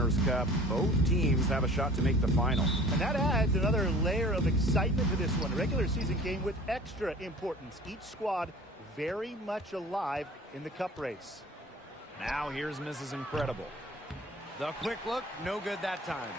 Governor's Cup, both teams have a shot to make the final. And that adds another layer of excitement to this one. Regular season game with extra importance. Each squad very much alive in the cup race. Now here's Mrs. Incredible. The quick look, no good that time.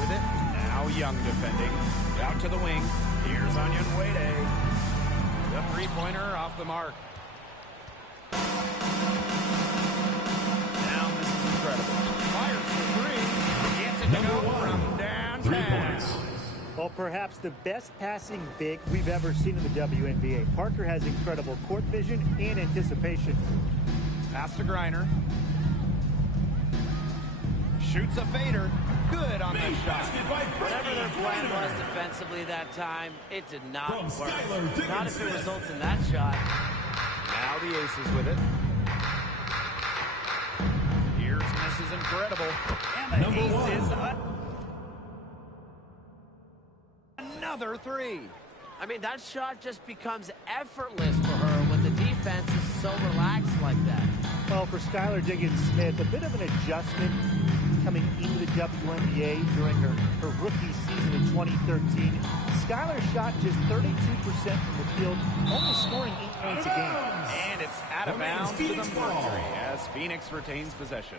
With it. Now Young defending. Out to the wing. Here's Wnba. The three-pointer off the mark. Now this is Incredible. Fires for three. Gets it to go from downtown. Well, perhaps the best passing big we've ever seen in the WNBA. Parker has incredible court vision and anticipation. Pass to Griner. Shoots a fader. Good on that shot. Whatever their plan was defensively that time, it did not work. Not if it results in that shot. Now the Aces with it. Here's Mrs. Incredible. And the Aces. Another three. I mean, that shot just becomes effortless for her when the defense is so relaxed like that. Well, for Skylar Diggins-Smith, a bit of an adjustment coming into the WNBA during her rookie season in 2013. Skylar shot just 32% from the field, only scoring 8 points a game. And it's out of bounds to the Mercury as Phoenix retains possession.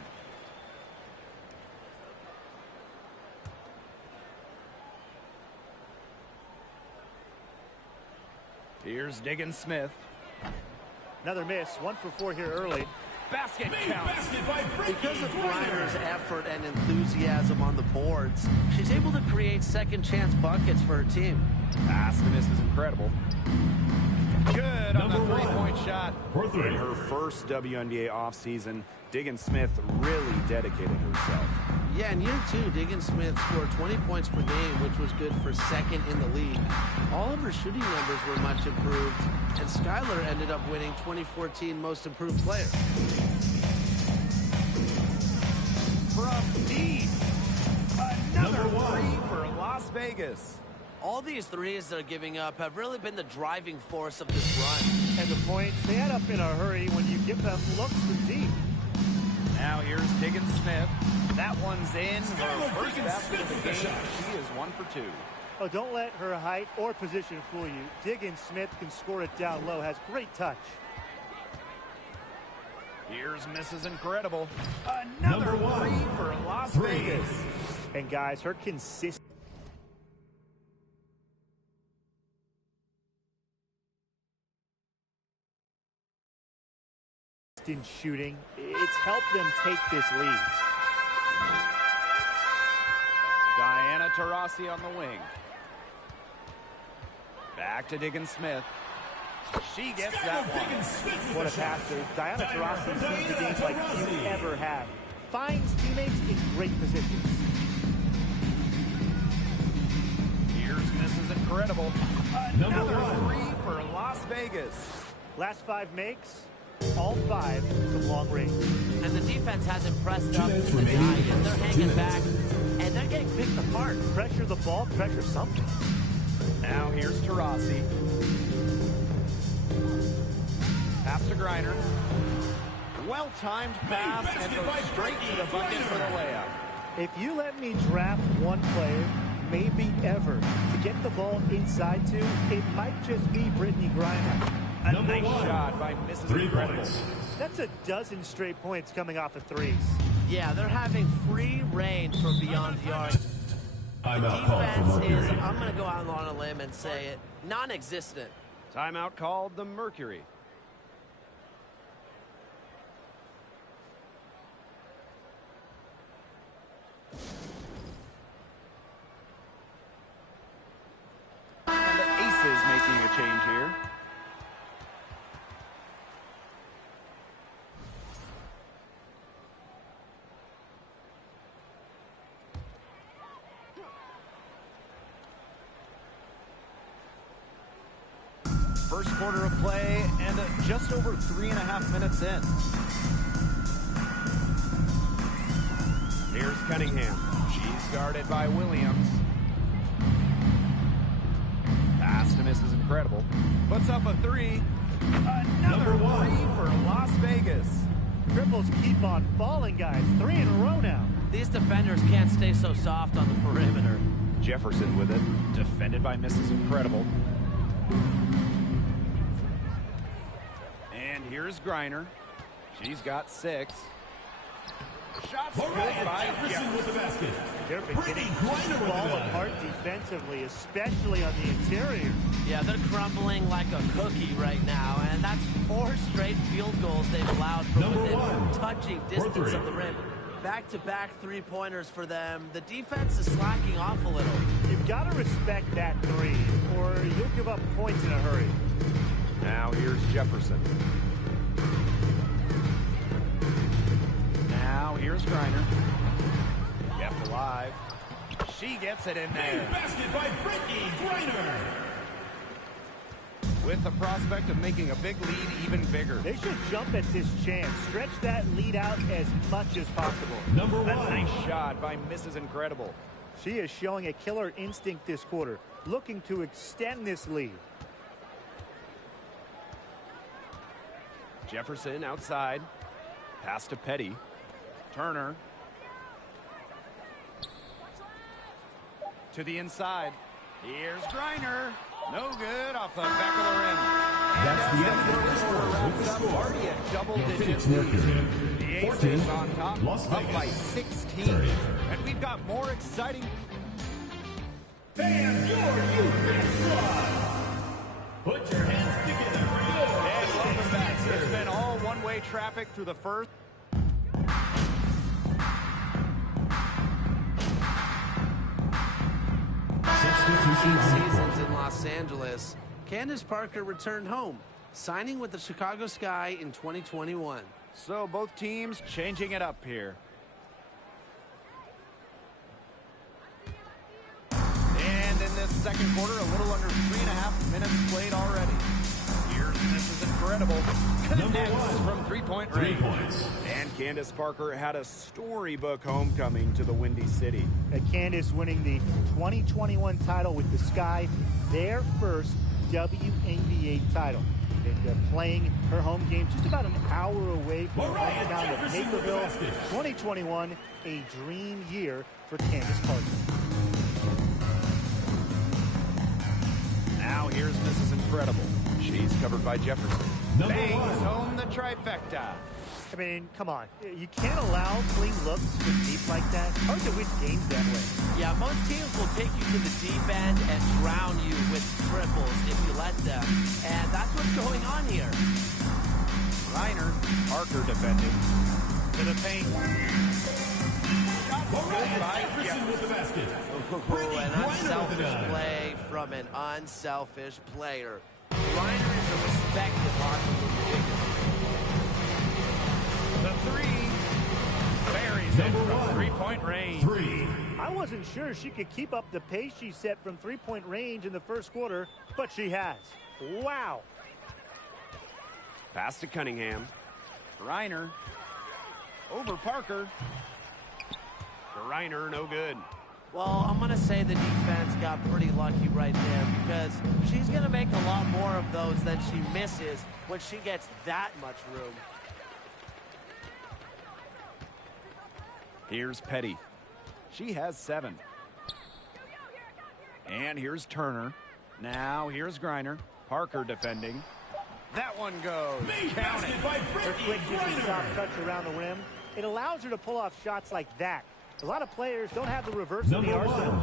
Here's Diggins-Smith. Another miss, 1 for 4 here early. Basket counts. Because of Griner's effort and enthusiasm on the boards, she's able to create second chance buckets for her team. Pass to Mrs. Incredible. Good on the three-point shot. In her first WNBA offseason, Diggins-Smith really dedicated herself. Yeah, in year 2, Diggins-Smith scored 20 points per game, which was good for second in the league. All of her shooting numbers were much improved, and Skylar ended up winning 2014 Most Improved Player. From deep, another three for Las Vegas. All these threes they're giving up have really been the driving force of this run. And the points, they add up in a hurry when you give them looks from deep. Now here's Diggins-Smith. That one's in. Her first basket of the game. She is 1 for 2. Oh, don't let her height or position fool you. Diggins-Smith can score it down low, has great touch. Here's Mrs. Incredible. Another three for Las Vegas. And guys, her consistent in shooting, it's helped them take this lead. Diana Taurasi on the wing. Back to Diggins-Smith. She gets that one. What a passer. Diana Taurasi sees the game like few ever have. Finds teammates in great positions. Here's Mrs. Incredible. Another three for Las Vegas. Last 5 makes, all 5 from long range. And the defense has impressed up to the night, and they're hanging back, and they're getting picked apart. Pressure the ball, pressure something. Now here's Taurasi. Pass to Griner. Well-timed pass and goes straight to the bucket for the layup. If you let me draft one player, maybe ever, to get the ball inside to, it might just be Brittany Griner. A nice shot by Mrs. Incredible. That's a dozen straight points coming off of threes. Yeah, they're having free reign from beyond the arc. The defense is, I'm going to go out on a limb and say it, non-existent. Timeout called the Mercury. And the Aces making a change here. First quarter of play and just over 3.5 minutes in. Here's Cunningham. She's Guarded by Williams. Pass to miss is incredible. Puts up a three. Another three for Las Vegas. Triples keep on falling, guys. 3 in a row now. These defenders can't stay so soft on the perimeter. Jefferson with it. Defended by Mrs. Incredible. And here's Griner. She's got 6. Shots good by Jefferson with the basket. They're beginning to fall apart defensively, especially on the interior. Yeah, they're crumbling like a cookie right now, and that's 4 straight field goals they've allowed from within touching distance of the rim. Back-to-back three-pointers for them. The defense is slacking off a little. You've got to respect that 3, or you'll give up points in a hurry. Now here's Jefferson. Now here's Griner. Kept alive. She gets it in there. Basket by Brittany Griner. With the prospect of making a big lead even bigger. They should jump at this chance. Stretch that lead out as much as possible. Number 1. A nice shot by Mrs. Incredible. She is showing a killer instinct this quarter, looking to extend this lead. Jefferson outside. Pass to Petty. Turner. To the inside. Here's Griner. No good off the back of the rim. That's the end of the first quarter with the score. Already a double-digit lead. The Aces on top, up by 16. And we've got more exciting. Fans, your U.S. squad. Put your hands together for your And welcome back. It's been all one-way traffic through the first. 15 seasons in Los Angeles, Candace Parker returned home, signing with the Chicago Sky in 2021. So both teams changing it up here. And in this second quarter, a little under 3.5 minutes played already. Here's Mrs. Incredible. Connects from three-point range. 3 points. And Candace Parker had a storybook homecoming to the Windy City. Candace winning the 2021 title with the Sky, their first WNBA title. And playing her home game just about an hour away from the hometown of Naperville. 2021, a dream year for Candace Parker. Now here's Mrs. Incredible. She's covered by Jefferson. Bangs home the trifecta. I mean, come on. You can't allow clean looks from deep like that. Hard to win games that way. Yeah, most teams will take you to the deep end and drown you with triples if you let them. And that's what's going on here. Reiner, Parker defending. To the paint. Jefferson with the basket. An unselfish play from an unselfish player. Reiner is a respected locker room figure. The three. Buries it from three-point range. 3. I wasn't sure she could keep up the pace she set from three-point range in the first quarter, but she has. Wow. Pass to Cunningham. Reiner. Over Parker. Reiner, no good. Well, I'm going to say the defense got pretty lucky right there because she's going to make a lot more of those than she misses when she gets that much room. Here's Petty. She has 7. And here's Turner. Now here's Griner. Parker defending. That one goes. Count it. Her quick use of soft touch around the rim. It allows her to pull off shots like that. A lot of players don't have the reverse of the arsenal.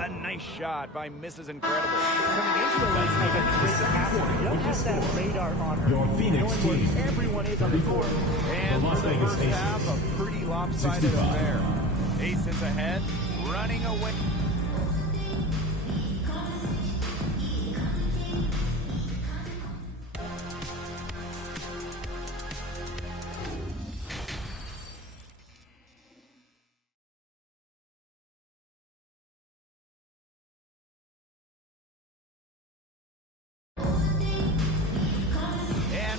A nice shot by Mrs. Incredible. Coming into the race like a great passer. You don't have that radar on her. Your Phoenix team. Everyone is on the court. And the Las for the Vegas first Aces. half, a pretty lopsided 65. affair. Aces ahead, running away.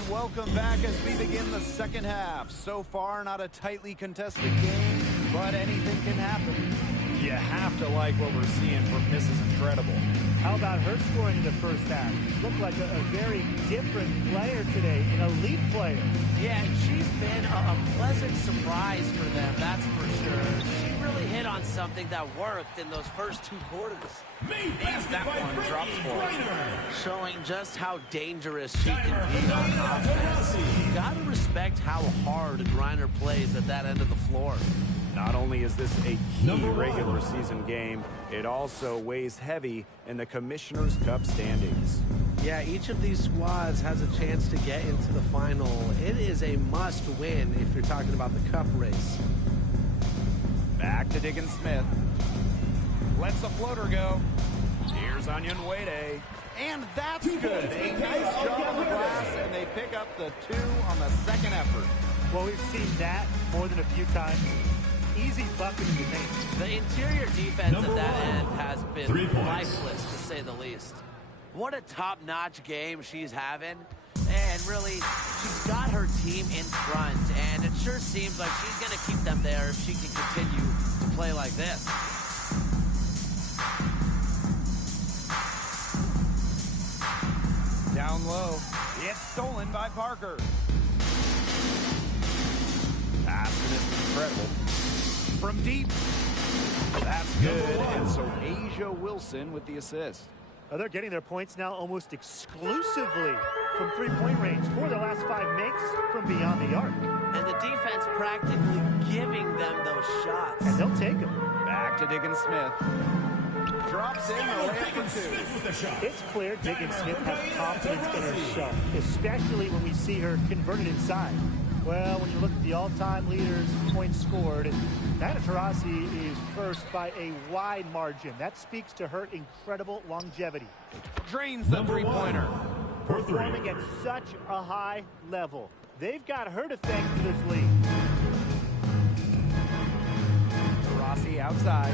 Welcome back as we begin the second half. So far, not a tightly contested game, but anything can happen. You have to like what we're seeing from Mrs. Incredible. How about her scoring in the first half? She looked like a very different player today, an elite player. Yeah, she's been a pleasant surprise for them, that's for sure. She really hit on something that worked in those first 2 quarters. That one drops for Showing just how dangerous she can be on offense. You gotta respect how hard Griner plays at that end of the floor. Not only is this a key regular season game, it also weighs heavy in the Commissioner's Cup standings. Yeah, each of these squads has a chance to get into the final. It is a must-win if you're talking about the cup race. Back to Diggins Smith. Lets the floater go. Here's Wnba. And that's good. A nice job on the glass, and they pick up the 2 on the second effort. Well, we've seen that more than a few times. Easy bucket in the paint. The interior defense at that end has been lifeless, to say the least. What a top-notch game she's having. And really, she's got her team in front, and it sure seems like she's going to keep them there if she can continue to play like this. Down low. It's stolen by Parker. Pass is incredible. From deep. That's good. And so Asia Wilson with the assist. They're getting their points now almost exclusively from three-point range for their last 5 makes from beyond the arc. And the defense practically giving them those shots. And they'll take them. Back to Diggins Smith. Drops in the layup for 2. It's clear Diggins Smith has confidence in herself, especially when we see her converted inside. Well, when you look at the all-time leaders, points scored, Diana Taurasi is first by a wide margin. That speaks to her incredible longevity. Drains the three-pointer. Performing at such a high level. They've got her to thank for this lead. Taurasi outside.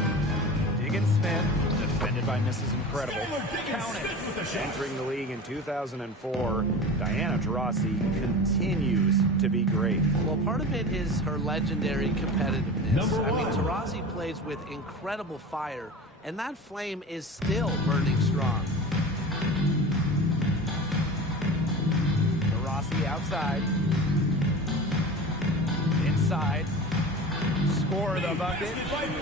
Diggins Smith, defended by Mrs. Incredible. Count it. Entering the league in 2004, Diana Taurasi continues to be great. Well, part of it is her legendary competitiveness. I mean, Taurasi plays with incredible fire, and that flame is still burning strong. Taurasi outside. Inside. Score the bucket. 7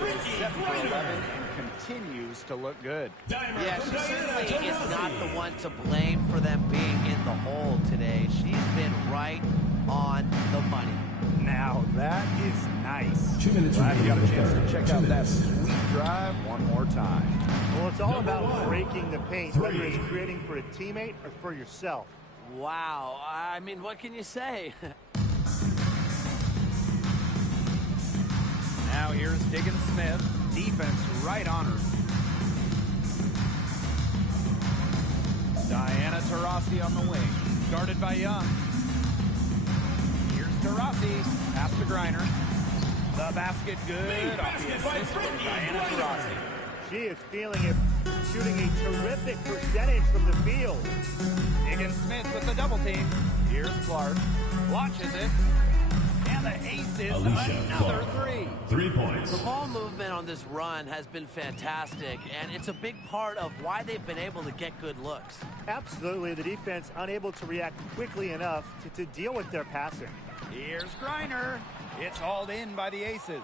for 11 and continues to look good. Yeah, she certainly is not the one to blame for them being in the hole today. She's been right on the money. Now that is nice. Glad you got a chance to check out that sweet drive one more time. Well, it's all about breaking the paint, whether it's creating for a teammate or for yourself. Wow. I mean, what can you say? Now here's Diggins Smith. Defense right on her. Diana Taurasi on the wing. Guarded by Young. Here's Taurasi. Pass to Griner. The basket good off the assist from Diana Taurasi. She is feeling it, shooting a terrific percentage from the field. Diggins Smith with the double team. Here's Clark. Launches it. And the aces another 3. 3 points. The ball movement on this run has been fantastic, and it's a big part of why they've been able to get good looks. Absolutely, the defense unable to react quickly enough to deal with their passing. Here's Griner. It's hauled in by the aces.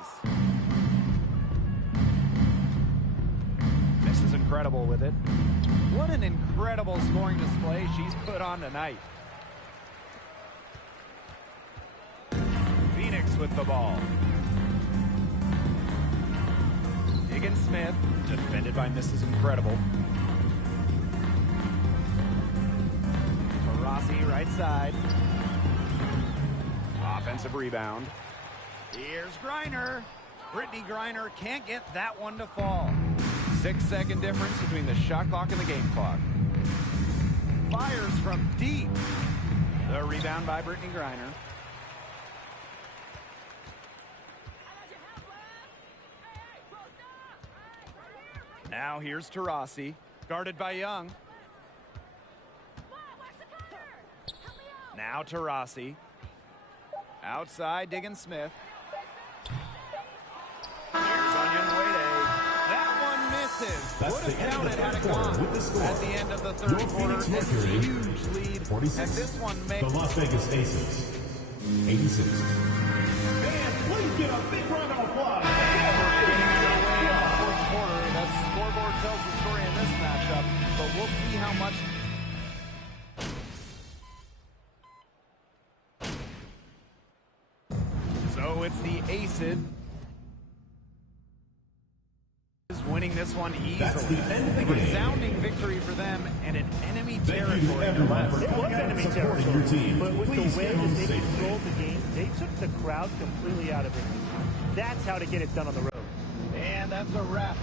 Mrs. Incredible with it. What an incredible scoring display she's put on tonight. Phoenix with the ball. Diggins Smith, defended by Mrs. Incredible. Taurasi right side. Offensive rebound. Here's Griner. Brittany Griner can't get that one to fall. 6-second difference between the shot clock and the game clock. Fires from deep. The rebound by Brittany Griner. Now here's Taurasi, guarded by Young. Now Taurasi. Outside, Diggins Smith. Here's Wnba. That's Would the have end of the counted had third it quarter gone with the score. at the end of the Your third quarter. Phoenix A Mercury, huge lead. 46. And this one The Las Vegas Aces, 86. And please give a big round of applause. getting underway in the fourth quarter. That scoreboard tells the story in this matchup, but we'll see how much. So it's the Aces winning this one That's easily. the end of the game. Resounding victory for them and an enemy Thank you territory. everyone for It coming was out and enemy supporting territory, your team. but with Please the way get that home they safely. controlled the game, they took the crowd completely out of it. That's how to get it done on the road. And that's a wrap.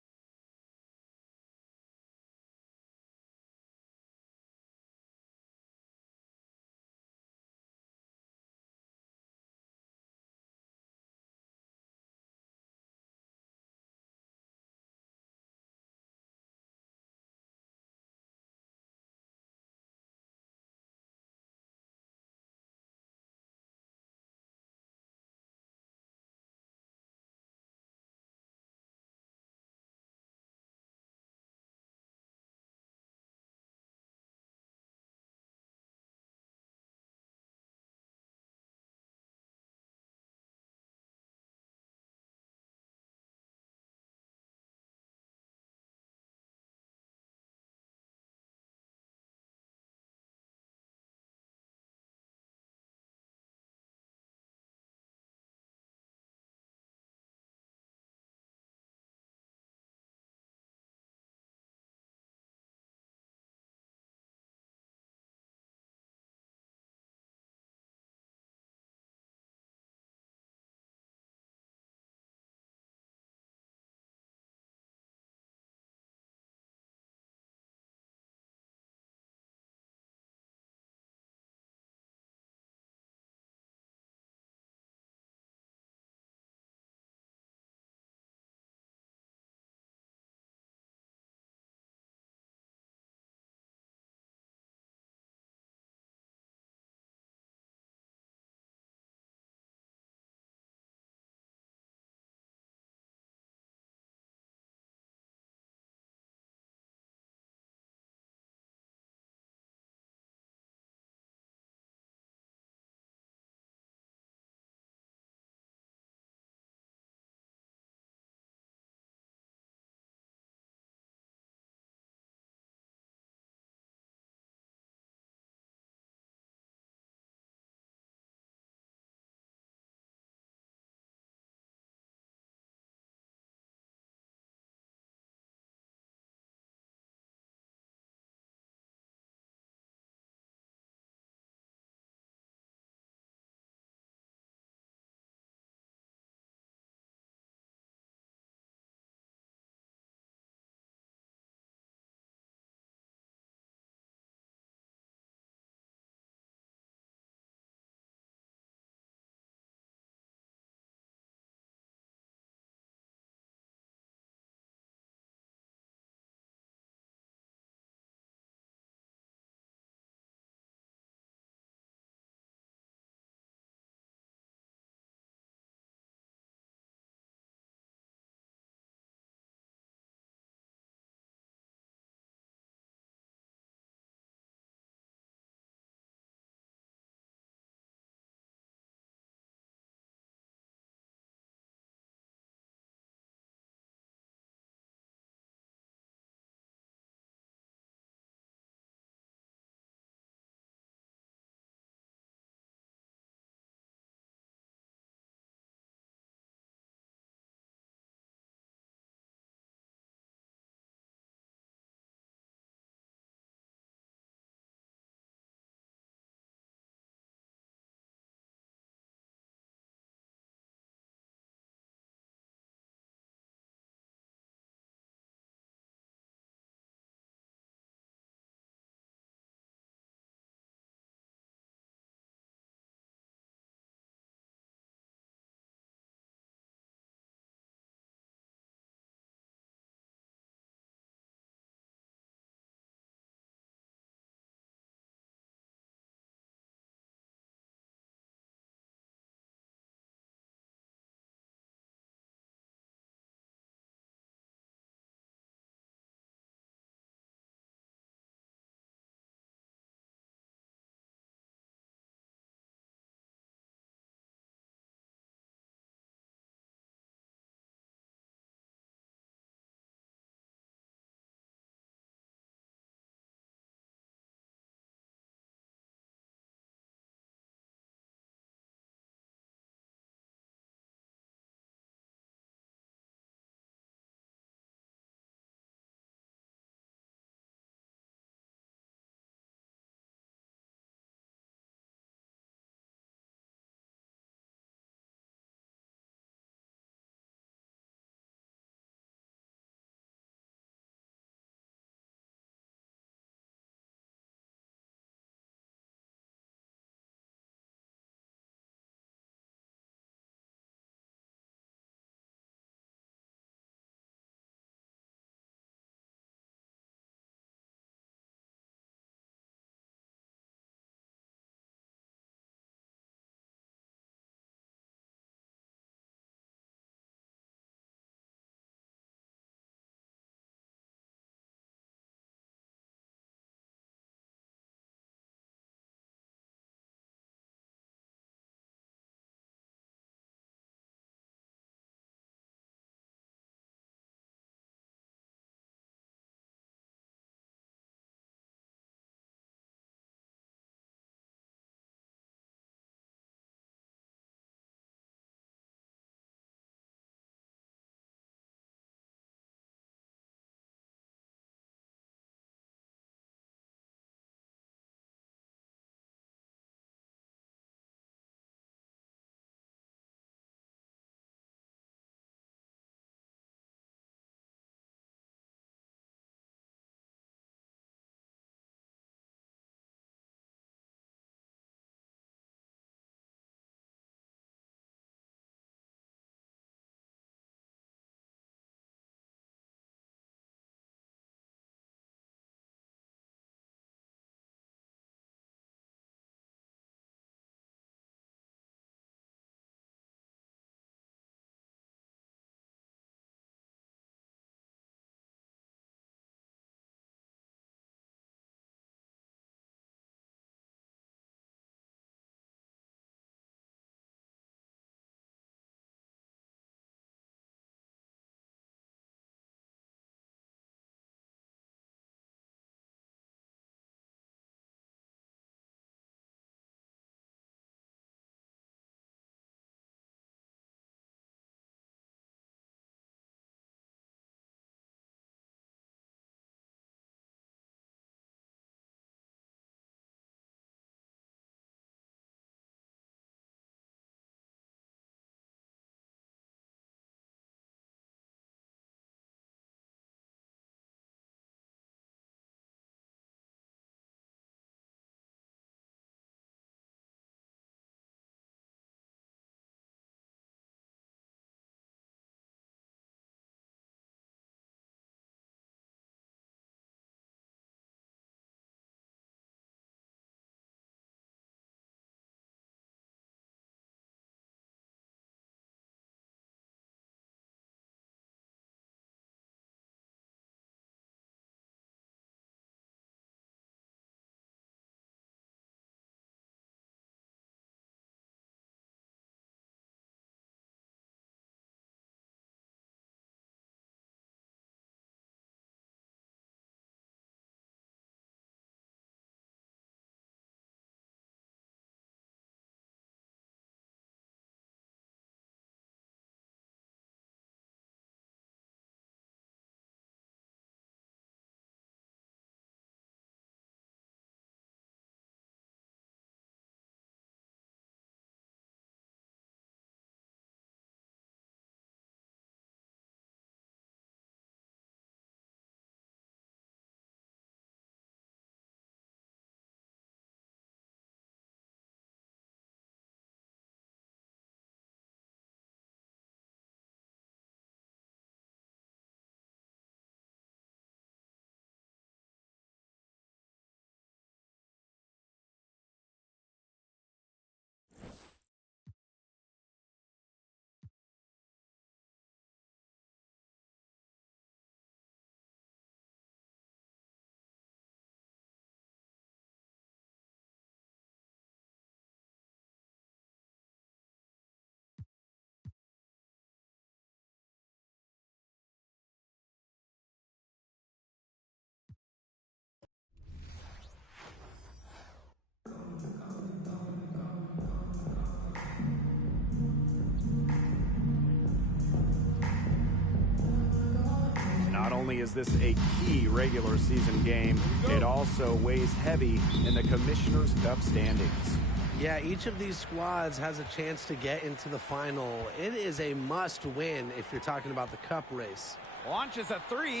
only is this a key regular season game, it also weighs heavy in the Commissioner's Cup standings. Yeah, each of these squads has a chance to get into the final. It is a must-win if you're talking about the cup race. Launches a three.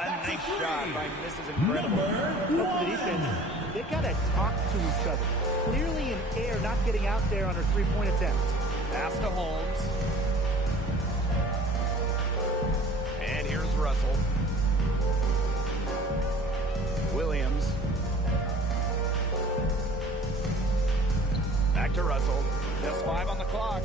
A nice shot by Mrs. Incredible. Look for the defense. They got to talk to each other. Clearly in air, not getting out there on her three-point attempt. Pass to Holmes. And here's Russell. Williams. Back to Russell. Just 5 on the clock.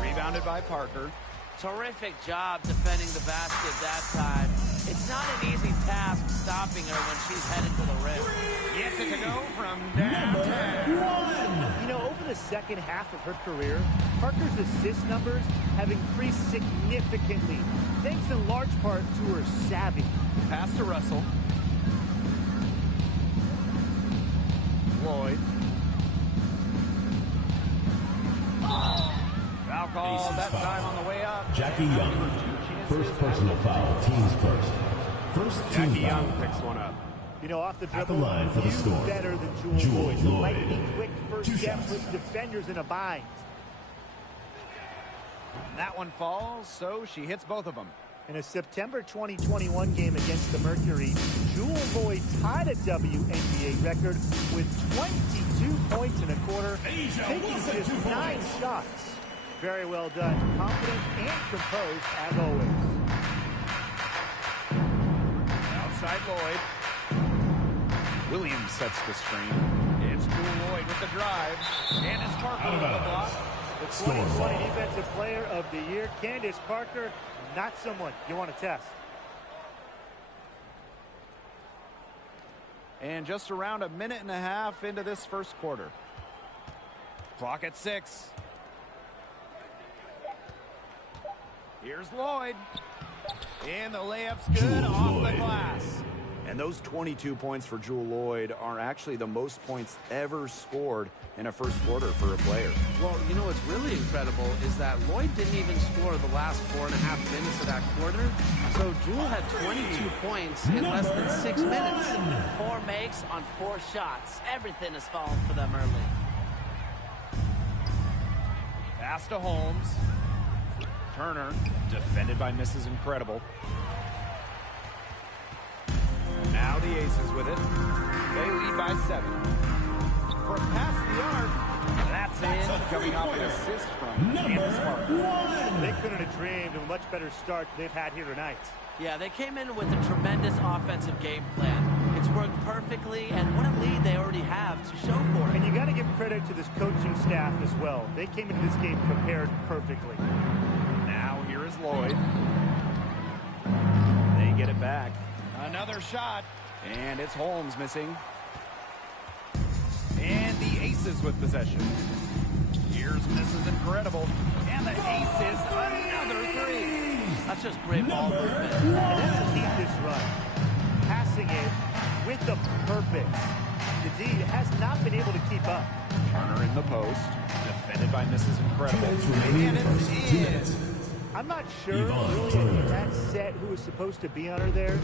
Rebounded by Parker. Terrific job defending the basket that time. It's not an easy task stopping her when she's headed to the rim. Gets it to go from downtown. You know, over the second half of her career, Parker's assist numbers have increased significantly, thanks in large part to her savvy. Pass to Russell. Lloyd. Foul call that time on the way up. Jackie Young. First personal foul. Teams first. First team Jackie foul. Young picks one up. You know, off the At the dribble, line for the few Storm. better than Jewel Lloyd. Lloyd. Lightning quick first 2 step shots. puts defenders in a bind. That one falls, so she hits both of them. In a September 2021 game against the Mercury, Jewel Lloyd tied a WNBA record with 22 points in a quarter, taking just 9 shots. Very well done. Confident and composed as always. Outside Lloyd. Williams sets the screen. It's Jewel Lloyd with the drive. Candace Parker with the block. The 2020 Defensive Player of the Year, Candace Parker, not someone you want to test. And just around a minute and a half into this first quarter. Clock at 6. Here's Lloyd. And the layup's good Jewel off Lloyd. the glass. And those 22 points for Jewel Lloyd are actually the most points ever scored in a first quarter for a player. Well, you know what's really incredible is that Lloyd didn't even score the last 4.5 minutes of that quarter. So Jewel had 22 points in less than 6 minutes. 4 makes on 4 shots. Everything has fallen for them early. Pass to Holmes. Turner, defended by Mrs. Incredible. Now the Aces with it. They lead by 7. From past the arc, that's in, coming off an assist from Candace Parker. They couldn't have dreamed of a much better start they've had here tonight. Yeah, they came in with a tremendous offensive game plan. It's worked perfectly, and what a lead they already have to show for it. And you got to give credit to this coaching staff as well. They came into this game prepared perfectly. Now here is Lloyd. They get it back. Another shot, and it's Holmes missing. And the Aces with possession. Here's Mrs. Incredible, and the Aces another 3. That's just great ball movement. And that's to keep this run. Passing it with a purpose. The D has not been able to keep up. Turner in the post, defended by Mrs. Incredible. 2 minutes remaining And in the it's first 2 in. minutes. I'm not sure Yvonne really Turner. in that set who was supposed to be on her there,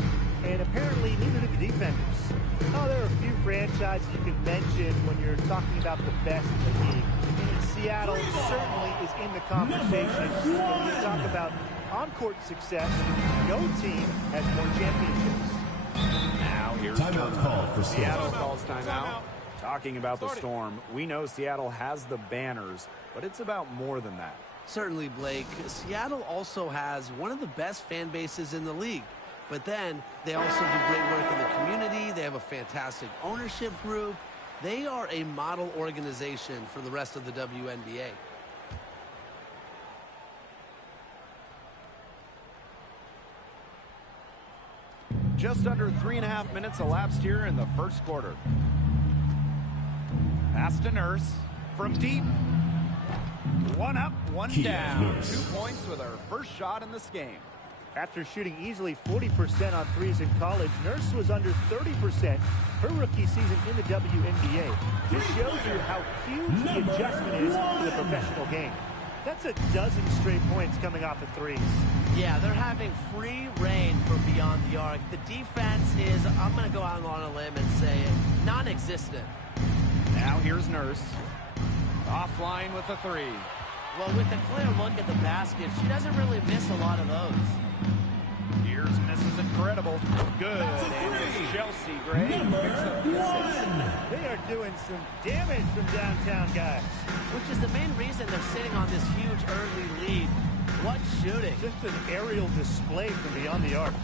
and apparently neither did the defenders. Oh, there are a few franchises you can mention when you're talking about the best in the league. And Seattle certainly is in the conversation. When you talk about on-court success, no team has more championships. Now here's Timeout Turner. called for Storm. Seattle calls timeout. Talking about the Storm, we know Seattle has the banners, but it's about more than that. Certainly, Blake. Seattle also has one of the best fan bases in the league. But then they also do great work in the community. They have a fantastic ownership group. They are a model organization for the rest of the WNBA. Just under 3.5 minutes elapsed here in the first quarter. Pass to Nurse from deep. 1 up, 1 Kia down. Nurse. 2 points with her first shot in this game. After shooting easily 40% on threes in college, Nurse was under 30% her rookie season in the WNBA. This shows you how huge the adjustment is to the professional game. That's a dozen straight points coming off of threes. Yeah, they're having free reign from beyond the arc. The defense is, I'm going to go out on a limb and say it, non-existent. Now here's Nurse. Offline with a three. Well, with a clear look at the basket, she doesn't really miss a lot of those. Here's Mrs. Incredible. Good. And it's Chelsea Gray picks up the assist. They are doing some damage from downtown, guys. Which is the main reason they're sitting on this huge early lead. What shooting. Just an aerial display from beyond the arc.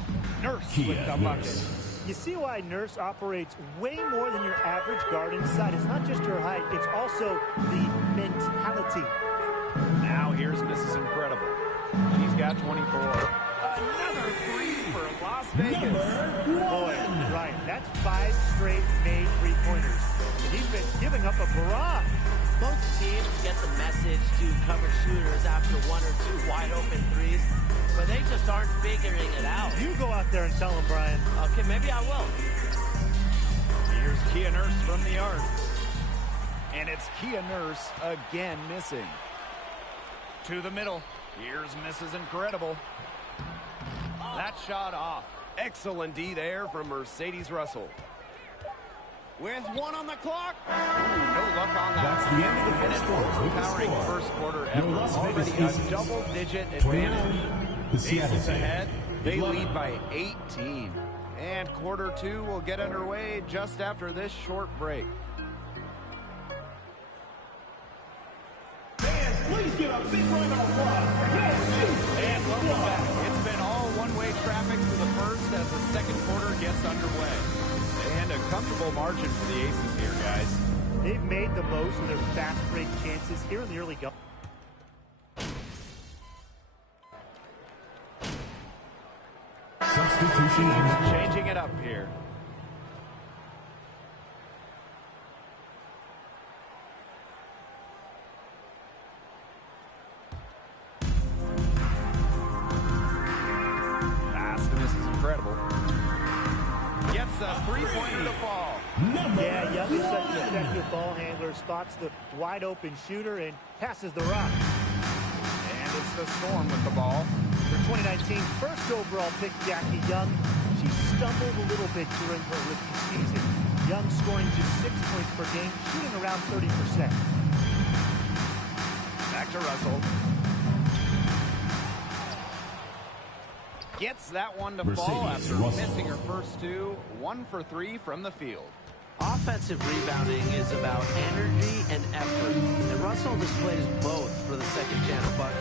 Nurse with the bucket. You see why Nurse operates way more than your average guard inside. It's not just her height, it's also the mentality. Now here's Mrs. Incredible. She's got 24. Another three for Las Vegas. Boy, right. That's 5 straight made three-pointers. The defense giving up a barrage. Most teams get the message to cover shooters after 1 or 2 wide-open threes, but they just aren't figuring it out. You go out there and tell them, Brian. Okay, maybe I will. Here's Kia Nurse from the arc. And it's Kia Nurse again missing. To the middle. Here's Mrs. Incredible. That shot off. Excellent D there from Mercedes Russell. With 1 on the clock. Ooh, no luck on that. That's the end of the And first an quarter. overpowering first quarter effort. Las Already Vegas a double-digit 29, advantage. the Seattle Aces team. ahead. They 11. lead by 18. And quarter 2 will get underway just after this short break. Fans, please give a big round of applause. And welcome back. It's been all one-way traffic for the first as the second quarter gets underway. And a comfortable margin for the Aces here, guys. They've made the most of their fast break chances here in the early go. Substitution and Changing it up here. Pass to Mrs. Incredible. Gets a three-pointer to fall. Yeah, Young is such an effective ball handler, spots the wide open shooter and passes the rock. And it's the Storm with the ball. For 2019 first overall pick, Jackie Young, she stumbled a little bit during her rookie season. Young scoring just 6 points per game, shooting around 30%. Back to Russell. Gets that one to fall Mercedes after Russell. missing her first 2. 1 for 3 from the field. Offensive rebounding is about energy and effort, and Russell displays both for the second chance bucket.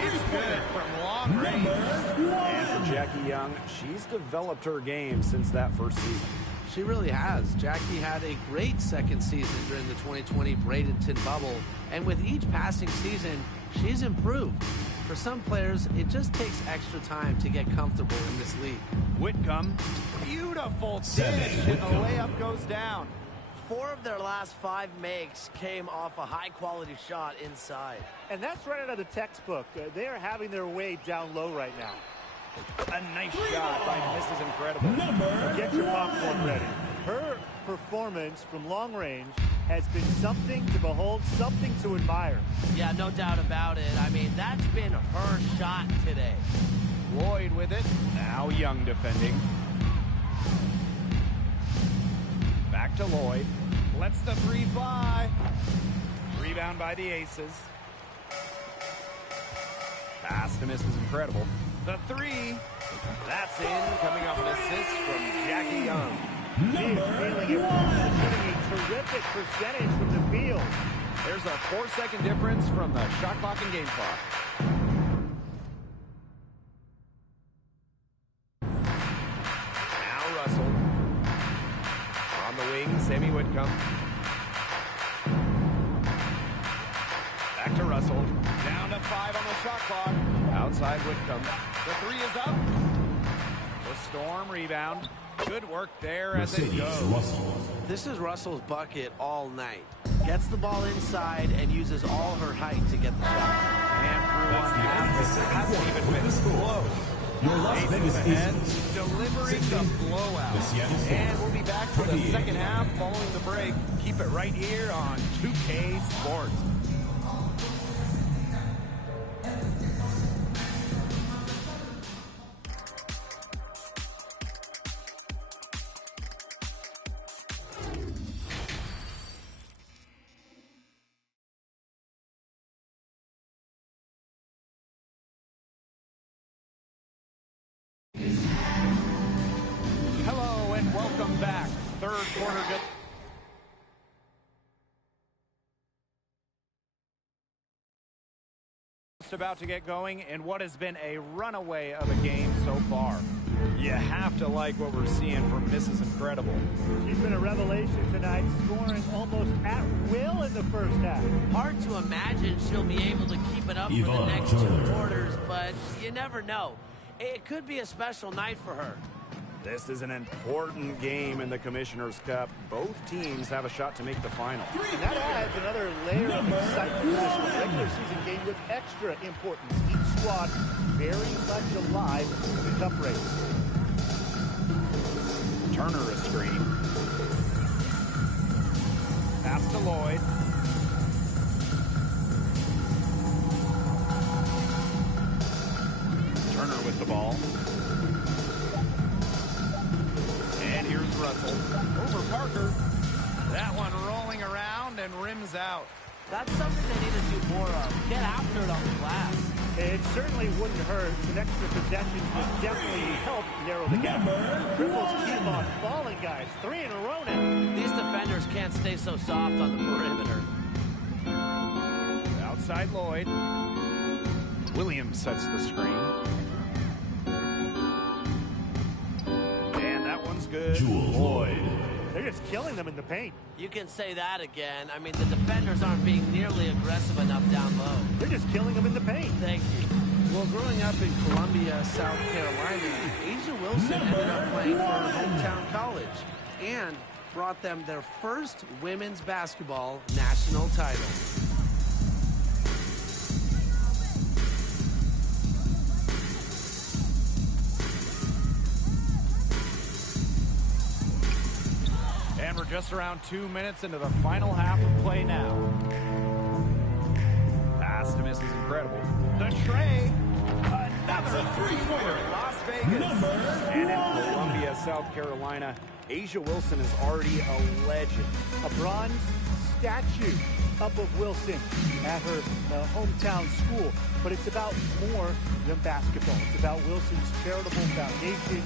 It's good from long range. And for Jackie Young, she's developed her game since that first season. She really has. Jackie had a great second season during the 2020 Bradenton bubble, and with each passing season, she's improved. For some players, it just takes extra time to get comfortable in this league. Whitcomb, beautiful dish, Seven, and the layup goes down. 4 of their last 5 makes came off a high-quality shot inside. And that's right out of the textbook. They are having their way down low right now. A nice shot by Mrs. Incredible. Get your popcorn ready. Her performance from long range has been something to behold, something to admire. Yeah, no doubt about it. I mean, that's been her shot today. Lloyd with it. Now Young defending. Back to Lloyd. Lets the 3 fly. Rebound by the Aces. Pass to Mrs. Incredible. The 3. That's in. Coming off an assist from Jackie Young. She is feeling it, shooting a terrific percentage from the field. There's a 4-second difference from the shot clock and game clock. Now Russell. On the wing, Sammy Whitcomb. Back to Russell. Down to 5 on the shot clock. Outside Whitcomb. The 3 is up. The Storm rebound. Good work there as it Mercedes goes. Russell. This is Russell's bucket all night. Gets the ball inside and uses all her height to get the shot. And through That's one the end of the half, it second hasn't quarter even with been the score. close. Your Las Aces Vegas ahead, Aces. delivering 16, the blowout. the Seattle Storm. And we'll be back for the 28. second half following the break. Keep it right here on 2K Sports. third quarter. Just about to get going in what has been a runaway of a game so far. You have to like what we're seeing from Mrs. Incredible. She's been a revelation tonight, scoring almost at will in the first half. Hard to imagine she'll be able to keep it up for the next 2 quarters, but you never know. It could be a special night for her. This is an important game in the Commissioner's Cup. Both teams have a shot to make the final. And that adds another layer of excitement to this regular season game with extra importance. Each squad very much alive in the cup race. Turner a screen. Pass to Lloyd. Turner with the ball. And here's Russell. Over Parker. That one rolling around and rims out. That's something they need to do more of. Get after it on the glass. It certainly wouldn't hurt. Some extra possessions would definitely help narrow the gap. Triples keep on falling, guys. 3 in a row now. These defenders can't stay so soft on the perimeter. Outside Lloyd. Williams sets the screen. And that one's good. Lloyd. They're just killing them in the paint. You can say that again. I mean, the defenders aren't being nearly aggressive enough down low. They're just killing them in the paint. Thank you. Well, growing up in Columbia, South Carolina, Asia Wilson ended up playing for her hometown college and brought them their first women's basketball national title. And we're just around 2 minutes into the final half of play now. Pass to Mrs. Incredible. The tray. Another three-pointer. Las Vegas. And in Columbia, South Carolina, Asia Wilson is already a legend. A bronze statue up of Wilson at her hometown school. But it's about more than basketball. It's about Wilson's charitable foundation,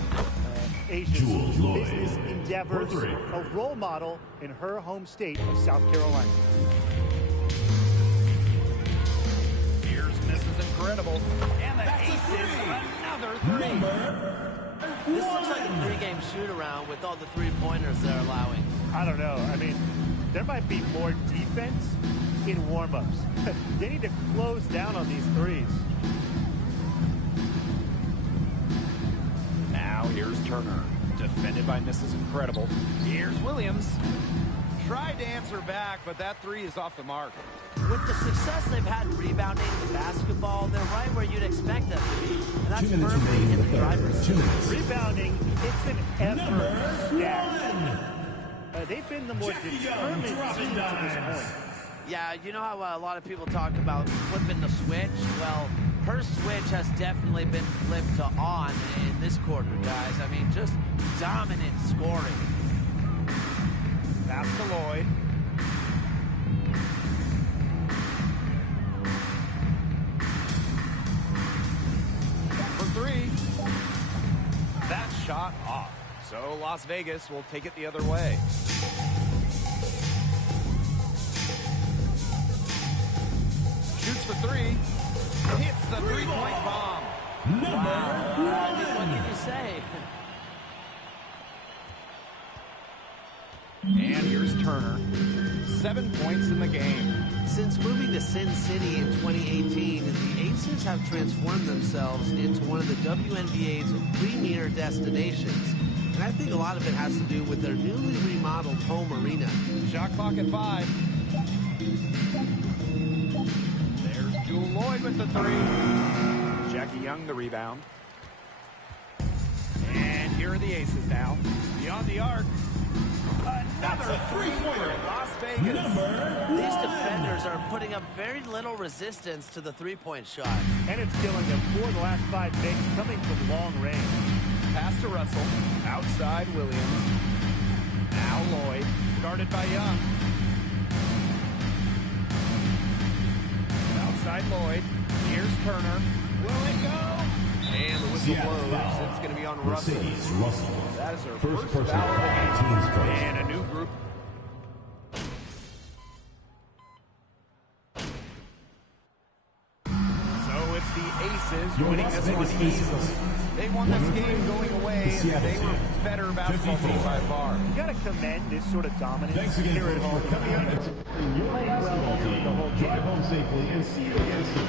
Asia's business endeavors, a role model in her home state of South Carolina. Here's Mrs. Incredible. And the aces, another three. This looks like a three-game shoot-around with all the three-pointers they're allowing. I don't know. I mean, there might be more defense in warm-ups. They need to close down on these threes. Now here's Turner, defended by Mrs. Incredible. Here's Williams. Tried to answer back, but that three is off the mark. With the success they've had rebounding the basketball, they're right where you'd expect them to be. And that's firmly in the driver's seat. Rebounding, it's an effort stack. They've been the more determined team to this point. Yeah, you know how a lot of people talk about flipping the switch? Well, her switch has definitely been flipped to on in this quarter, guys. I mean, just dominant scoring. Pass to Lloyd. For three. That shot off. So Las Vegas will take it the other way. Shoots the three. Hits the three-point bomb. Wow. I mean, what can you say? And here's Turner. 7 points in the game. Since moving to Sin City in 2018, the Aces have transformed themselves into one of the WNBA's premier destinations. And I think a lot of it has to do with their newly remodeled home arena. Shot clock at 5. There's Jewel Lloyd with the three. Jackie Young the rebound. And here are the Aces now. Beyond the arc. Another three-pointer. Las Vegas. These defenders are putting up very little resistance to the three-point shot. And it's killing them. 4 of the last 5 makes coming from long range. Pass to Russell. Outside Williams. Now Lloyd. Guarded by Young. Outside Lloyd. Here's Turner. Will it go? And the whistle blows. It's going to be on Russell. Russell. That is her First first personal foul of the game. team's first. And Warriors Your winning Las this Vegas one Aces. easily. They won this game going away. They were better basketball team by far. You got to commend this sort of dominance Thanks again, here at folks, home. for coming out and supporting your basketball team. Drive home safely and see you again soon.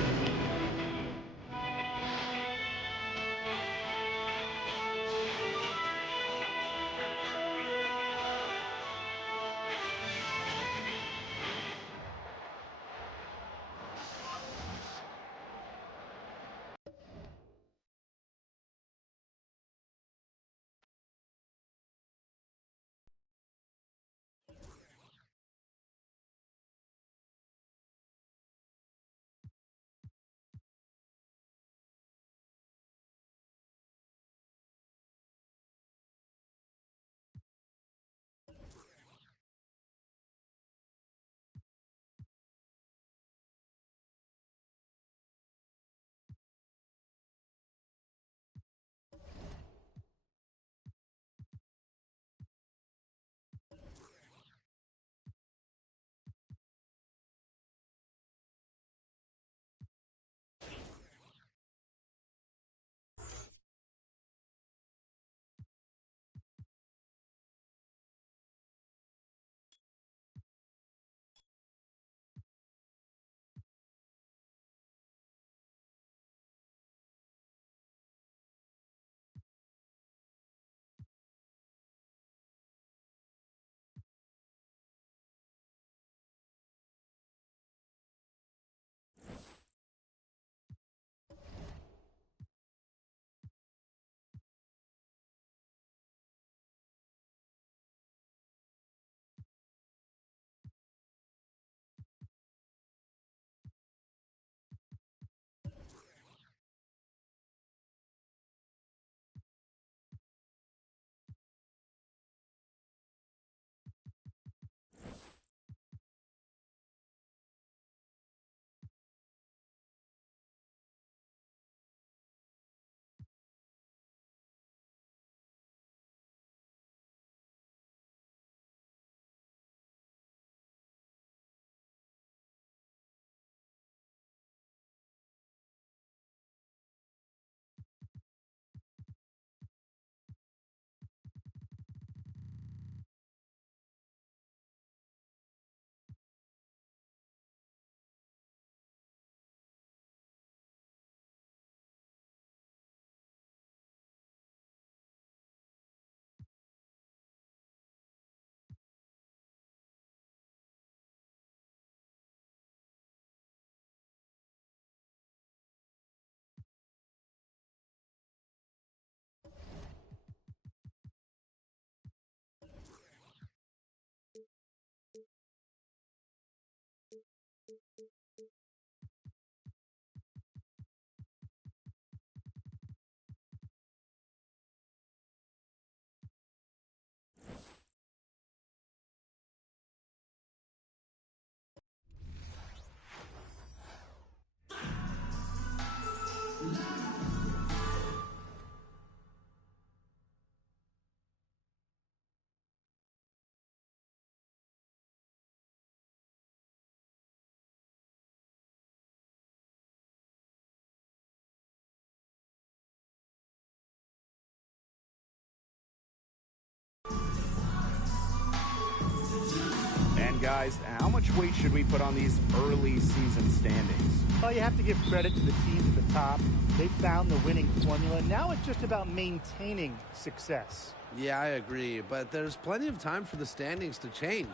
And guys, how much weight should we put on these early season standings? Well, you have to give credit to the teams at the top. They found the winning formula. Now it's just about maintaining success. Yeah, I agree, but there's plenty of time for the standings to change.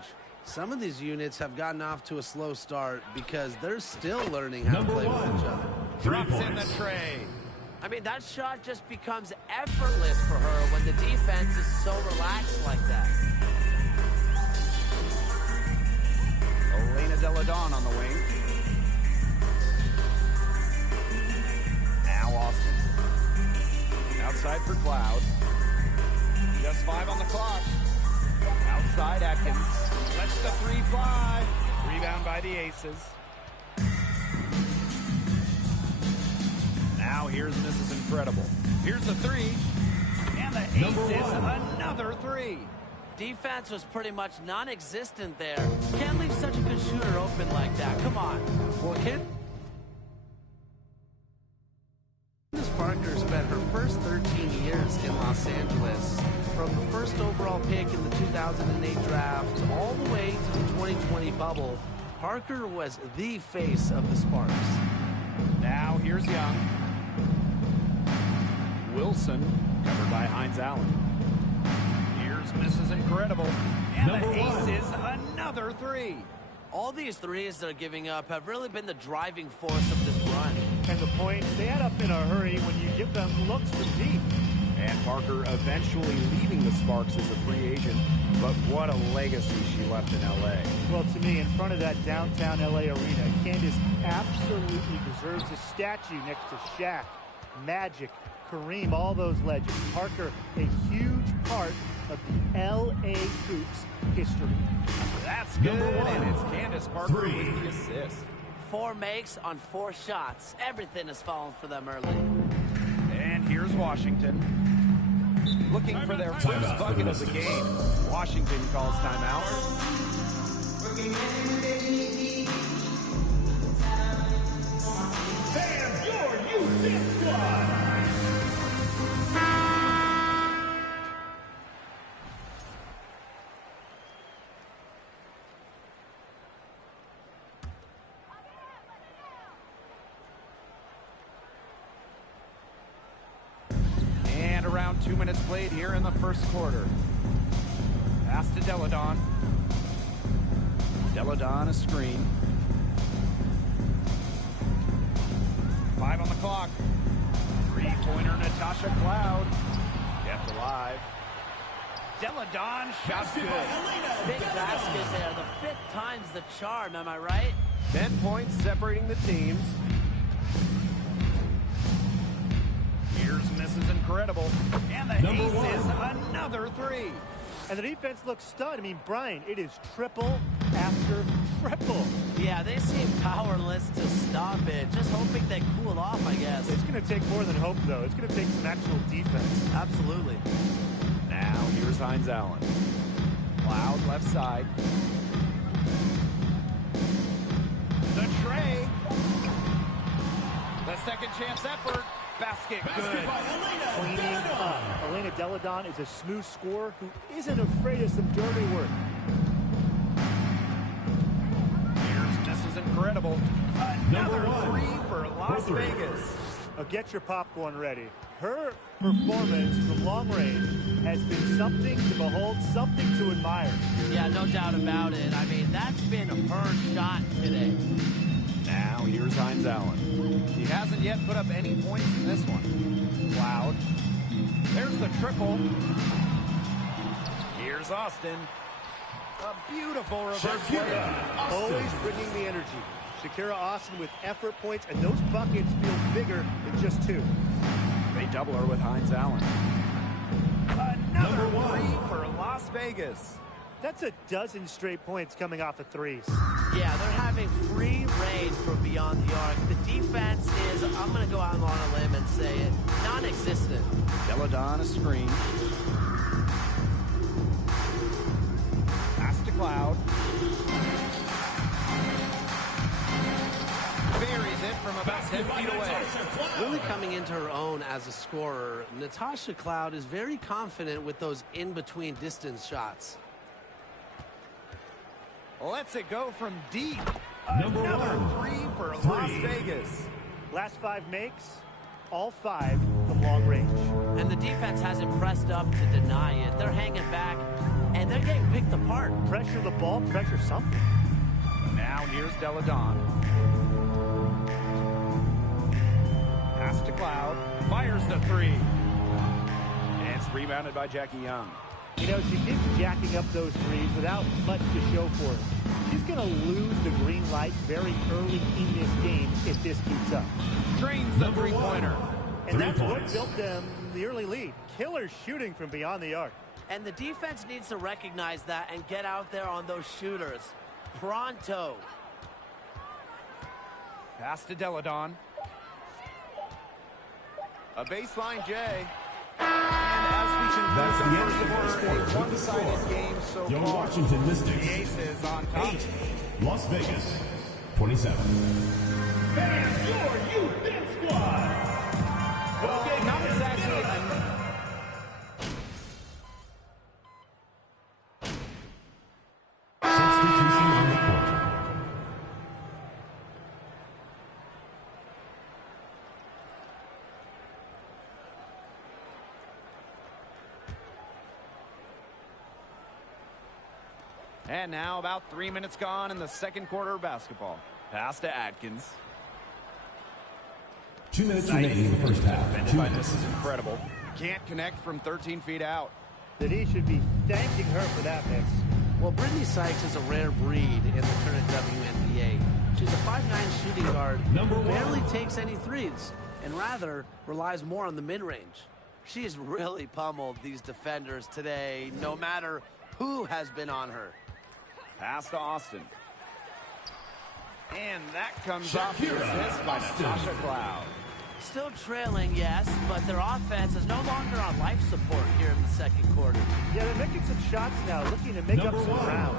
Some of these units have gotten off to a slow start because they're still learning how to play with each other. Drops in the tray. I mean, that shot just becomes effortless for her when the defense is so relaxed like that. Elena Deladon on the wing. Now Austin. Outside for Cloud. Just 5 on the clock. Outside Atkins. Lets the 3 fly. Rebound by the Aces. Now here's Mrs. Incredible. Here's the 3. And the Aces, another 3. Defense was pretty much non-existent there. Can't leave such a good shooter open like that. Come on. Well, can't years in Los Angeles. From the first overall pick in the 2008 draft all the way to the 2020 bubble, Parker was the face of the Sparks. Now here's Young. Wilson, covered by Hines Allen. Here's misses incredible. And the ace is another three. All these threes they're giving up have really been the driving force of this run. And the points, they add up in a hurry when you give them looks from deep. And Parker eventually leaving the Sparks as a free agent, but what a legacy she left in L.A. Well, to me, in front of that downtown L.A. arena, Candace absolutely deserves a statue next to Shaq, Magic, Kareem, all those legends. Parker, a huge part of the L.A. Hoops history. That's good, and it's Candace Parker with the assist. 4 makes on 4 shots. Everything has fallen for them early. And here's Washington. Looking for their first bucket of the game. Washington calls timeout. Fans, your youth squad. And around 2 minutes played here in the first quarter. Pass to Deladon. Deladon a screen. 5 on the clock. Three-pointer Natasha Cloud. Kept alive. Deladon shot good. Big basket there. The 5th time's the charm, am I right? 10 points separating the teams. Here's misses incredible. And the ace is another three. And the defense looks stud. I mean, Brian, it is triple after triple. Yeah, they seem powerless to stop it. Just hoping they cool off, I guess. It's going to take more than hope, though. It's going to take some actual defense. Absolutely. Now here's Hines Allen. Cloud left side. The tray. The second chance effort. Basket good. Cleaning up. Elena Deladon is a smooth scorer who isn't afraid of some dirty work. Here's misses incredible. Another three for Las Vegas. Now get your popcorn ready. Her performance from long range has been something to behold, something to admire. Yeah, no doubt about it. I mean, that's been her shot today. Now here's Hines Allen. He hasn't yet put up any points in this one. Cloud. There's the triple. Here's Austin. A beautiful reverse layup. Always bringing the energy. Shakira Austin with effort points, and those buckets feel bigger than just 2. They double her with Hines Allen. Another three for Las Vegas. That's a dozen straight points coming off of threes. Yeah, they're having free reign from beyond the arc. The defense is, I'm going to go out on a limb and say it, non-existent. Deladon a screen. Pass to Cloud. Buries it from about 10 feet away. Really coming into her own as a scorer, Natasha Cloud is very confident with those in-between distance shots. Lets it go from deep. Another three for Las Vegas. Last 5 makes, all 5 from long range. And the defense hasn't pressed up to deny it. They're hanging back, and they're getting picked apart. Pressure the ball, pressure something. Now here's Deladon. Pass to Cloud. Fires the three. And it's rebounded by Jackie Young. You know, she keeps jacking up those threes without much to show for it. She's going to lose the green light very early in this game if this keeps up. Drains the three-pointer. And that's what built them the early lead. Killer shooting from beyond the arc. And the defense needs to recognize that and get out there on those shooters. Pronto. Pass to Deladon. A baseline J. And as we That's the end conclude of the the first quarter. quarter, a one-sided game so Your far. Washington Mystics. The Aces on top. 8. Las Vegas 27. Fans, your youth squad. Well, not exactly And now about 3 minutes gone in the second quarter of basketball. Pass to Atkins. 2 minutes remaining in the first half. Defended by Mrs. Incredible. Can't connect from 13 feet out. That he should be thanking her for that miss. Well, Brittany Sykes is a rare breed in the current WNBA. She's a 5'9" shooting guard who barely takes any threes and rather relies more on the mid-range. She's really pummeled these defenders today, no matter who has been on her. Pass to Austin. And that comes off the assist by Natasha Cloud. Still trailing, yes, but their offense is no longer on life support here in the second quarter. Yeah, they're making some shots now, looking to make up some ground.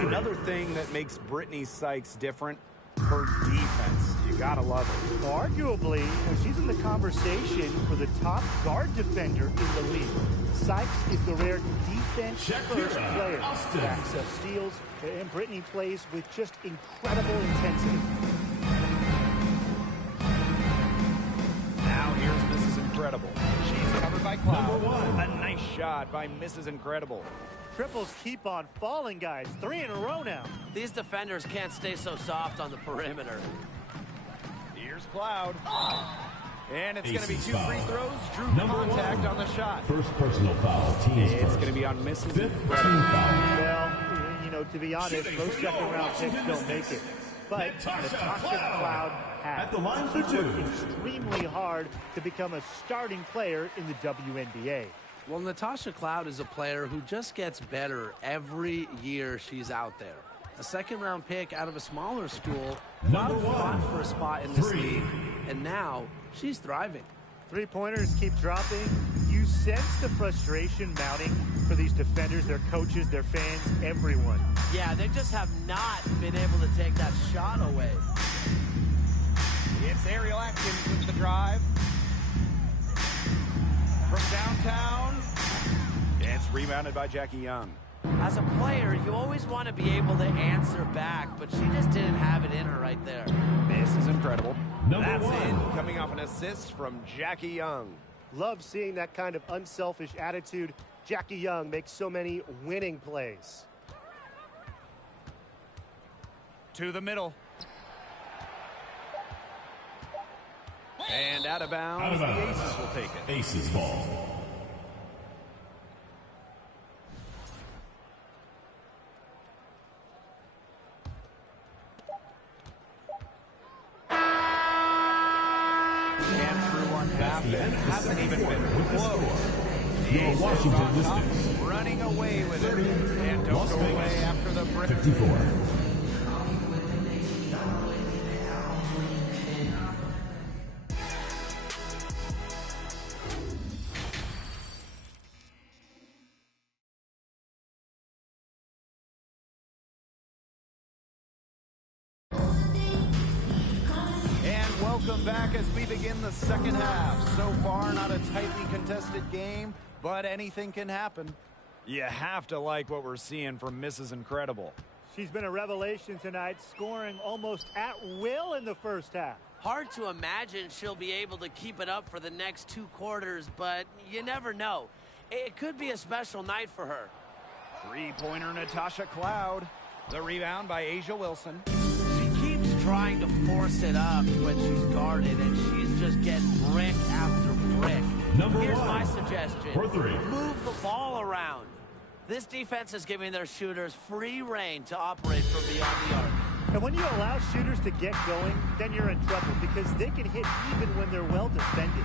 Another thing that makes Brittany Sykes different, her defense. You gotta love it. Arguably, she's in the conversation for the top guard defender in the league. Sykes is the rare defense-first player. Backs up steals, and Brittany plays with just incredible intensity. Now here's Mrs. Incredible. She's covered by Cloud. A nice shot by Mrs. Incredible. Triples keep on falling, guys. 3 in a row now. These defenders can't stay so soft on the perimeter. Here's Cloud. And it's going to be 2 free throws. Drew contact on the shot. First personal foul. Team's It's first. going to be on Mrs. Fifth Incredible. team foul. Well, you know, to be honest, most second-round picks don't make it. But Natasha Cloud has. At the line for 2. Extremely hard to become a starting player in the WNBA. Well, Natasha Cloud is a player who just gets better every year she's out there. A second-round pick out of a smaller school, Cloud fought for a spot in this league, and now she's thriving. Three-pointers keep dropping. You sense the frustration mounting for these defenders, their coaches, their fans, everyone. Yeah, they just have not been able to take that shot away. It's Ariel Atkins with the drive. From downtown, it's rebounded by Jackie Young. As a player, you always want to be able to answer back, but she just didn't have it in her right there. This is incredible. That's 1. in, coming off an assist from Jackie Young. Love seeing that kind of unselfish attitude. Jackie Young makes so many winning plays. To the middle. And out of bounds, the Aces will take it. Aces ball. And through one half, and hasn't even been close. Your Washington Mystics. Running away with it. And don't Las go away Vegas. after the break. 54. Welcome back as we begin the second half. So far, not a tightly contested game, but anything can happen. You have to like what we're seeing from Mrs. Incredible. She's been a revelation tonight, scoring almost at will in the first half. Hard to imagine she'll be able to keep it up for the next 2 quarters, but you never know. It could be a special night for her. Three-pointer Natasha Cloud. The rebound by Asia Wilson. Trying to force it up when she's guarded, and she's just getting brick after brick. Here's my suggestion. For 3. Move the ball around. This defense is giving their shooters free reign to operate from beyond the arc. And when you allow shooters to get going, then you're in trouble because they can hit even when they're well defended.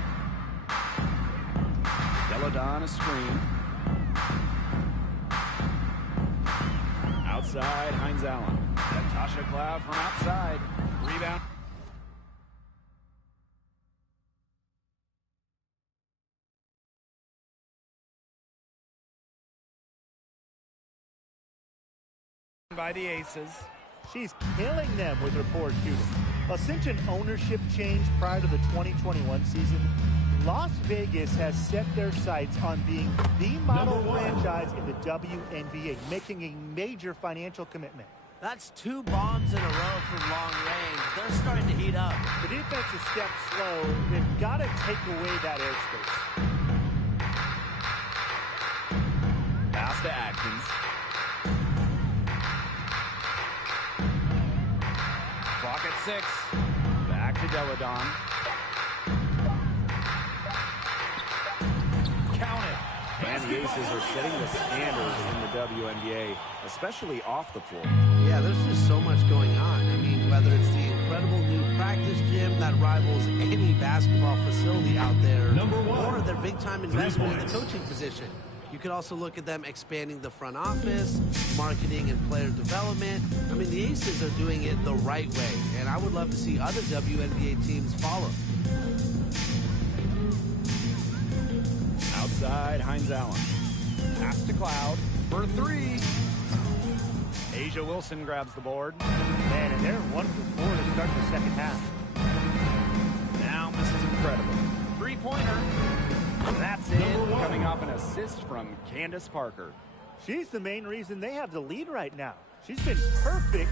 Deladon a screen. Outside, Hines Allen. Natasha Cloud from outside. Rebound. By the Aces. She's killing them with her poor shooting. Well, since an ownership change prior to the 2021 season, Las Vegas has set their sights on being the model franchise in the WNBA, making a major financial commitment. That's 2 bombs in a row from long range. They're starting to heat up. The defense is stepped slow. They've got to take away that airspace. Pass to Atkins. 6. Back to Deladon. Count it. And the Aces are setting the standards in the WNBA, especially off the floor. Yeah, there's just so much going on. I mean, whether it's the incredible new practice gym that rivals any basketball facility out there, or their big-time investment in the coaching position. You could also look at them expanding the front office, marketing and player development. I mean, the Aces are doing it the right way, and I would love to see other WNBA teams follow. Outside, Hines Allen. Pass to Cloud for 3. Asia Wilson grabs the board. Man, and they're 1 for 4 to start the second half. Now, this is incredible. 3-pointer. That's it. Coming off an assist from Candace Parker. She's the main reason they have the lead right now. She's been perfect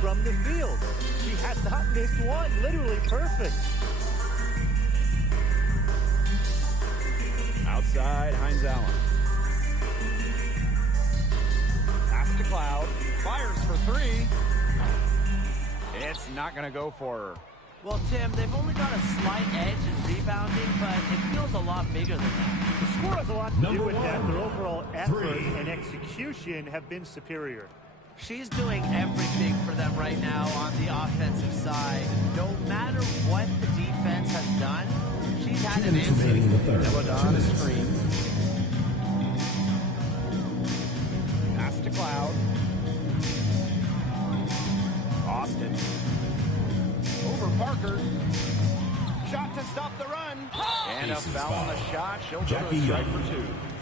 from the field. She has not missed one. Literally perfect. Outside, Hines Allen. Pass to Cloud. Fires for 3. It's not going to go for her. Well, Tim, they've only got a slight edge in rebounding, but it feels a lot bigger than that. The score has a lot to do with that. Their overall effort and execution have been superior. She's doing everything for them right now on the offensive side. No matter what the defense has done, she's had an answer. Deladon screen. Pass to Cloud. Austin. Over Parker. Shot to stop the run. And a foul on the shot. She'll go to a strike for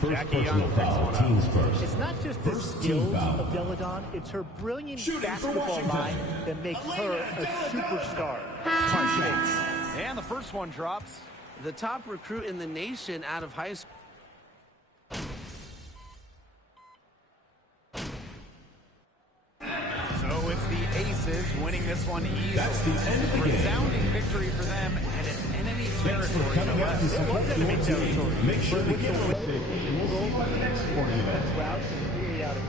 2. Jackie Young picks one up. It's not just the skills of Deladon, it's her brilliant basketball mind that makes her a superstar. And the first one drops. The top recruit in the nation out of high school. So it's the Aces winning this one easily. That's the end of the game. Resounding victory for them and an enemy territory. Coming out to support your team. Make sure to But get with the We'll go over the next sporting event. routes and 3 out of